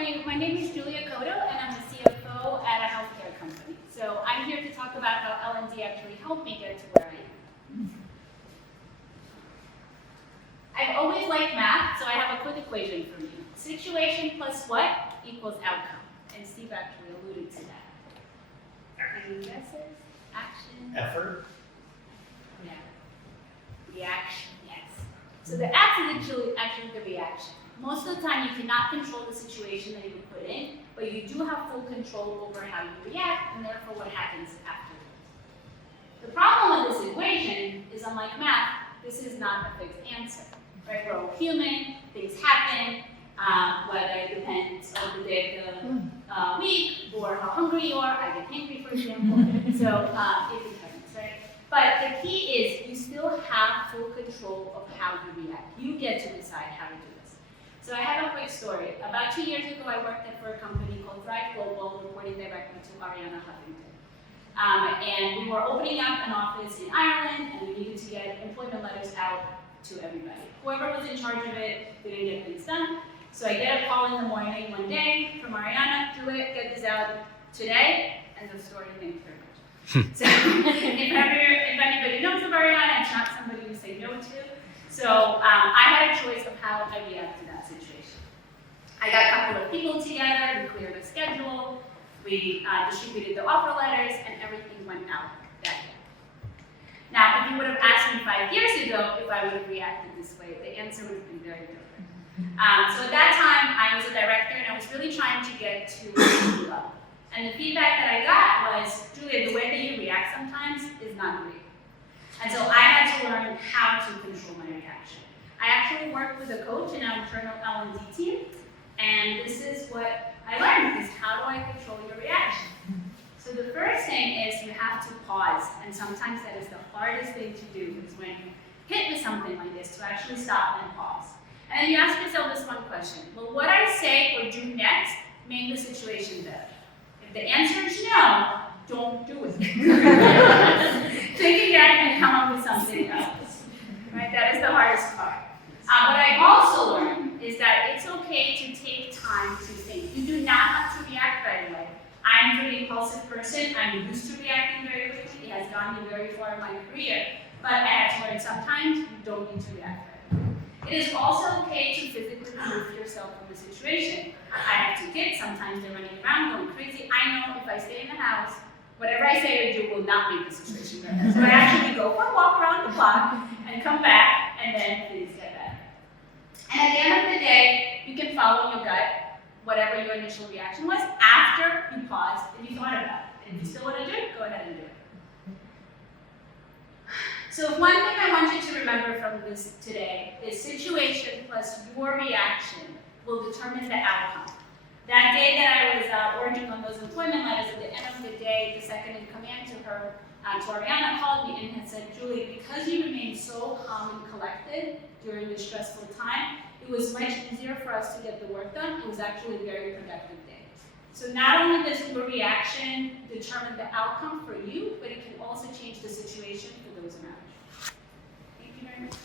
are you? My name is Julia Coto, and I'm the CFO at a healthcare company. So I'm here to talk about how L&D actually helped me get to where I am. I've always liked math, so I have a quick equation for you. Situation plus what equals outcome. And Steve actually alluded to that. Any guesses? Action? Effort? No. Reaction, yes. So the X is actually the reaction. Most of the time, you cannot control the situation that you put in, but you do have full control over how you react, and therefore what happens afterwards. The problem with this equation is, unlike math, this is not a fixed answer. Right? We're all human, things happen, whether it depends on the day of the week or how hungry you are. I get hungry, for example. So it depends, right? But the key is you still have full control of how you react. You get to decide how to do this. So I have a quick story. About 2 years ago, I worked for a company called Thrive Global, reporting directly to Ariana Huffington. And we were opening up an office in Ireland, and we needed to get employment letters out to everybody. Whoever was in charge of it didn't get things done. So I get a call in the morning one day from Ariana, Julia, get this out today, and the story thanks very much. So if anybody knows of Ariana, it's not somebody you say no to. So I had a choice of how I react to that situation. I got a couple of people together, we cleared the schedule, we distributed the offer letters, and everything went out that day. Now, if you would have asked me 5 years ago if I would have reacted this way, the answer would have been very different. So at that time, I was a director, and I was really trying to get to a level. And the feedback that I got was, Julia, the way that you react sometimes is not great. And so I had to learn how to control my reaction. I actually worked with a coach in our internal L&D team, and this is what I learned, is how do I control your reaction? So the first thing is you have to pause, and sometimes that is the hardest thing to do, is when you hit with something like this, to actually stop and pause. And then you ask yourself this one question, will what I say or do next make the situation better? If the answer is no, don't do it. Think again and come up with something else. Right? That is the hardest part. What I also learned is that it's okay to take time to think. You do not have to react right away. I'm a pretty impulsive person. I'm used to reacting very quickly. It has gotten me very far in my career. But I had to learn sometimes you don't need to react right away. It is also okay to physically remove yourself from the situation. I have two kids. Sometimes they're running around going crazy. I know if I stay in the house, whatever I say or do will not make the situation better. So I actually go for a walk around the block and come back, and then things get better. And at the end of the day, you can follow your gut, whatever your initial reaction was, after you paused and you thought about it. And if you still want to do it, go ahead and do it. So one thing I want you to remember from this today is situation plus your reaction will determine the outcome. That day that I was working on those employment letters, at the end of the day, the second in command to her, to Ariana, called me in and said, Julie, because you remained so calm and collected during this stressful time, it was much easier for us to get the work done. It was actually a very productive day. So not only does your reaction determine the outcome for you, but it can also change the situation for those around you. Thank you very much.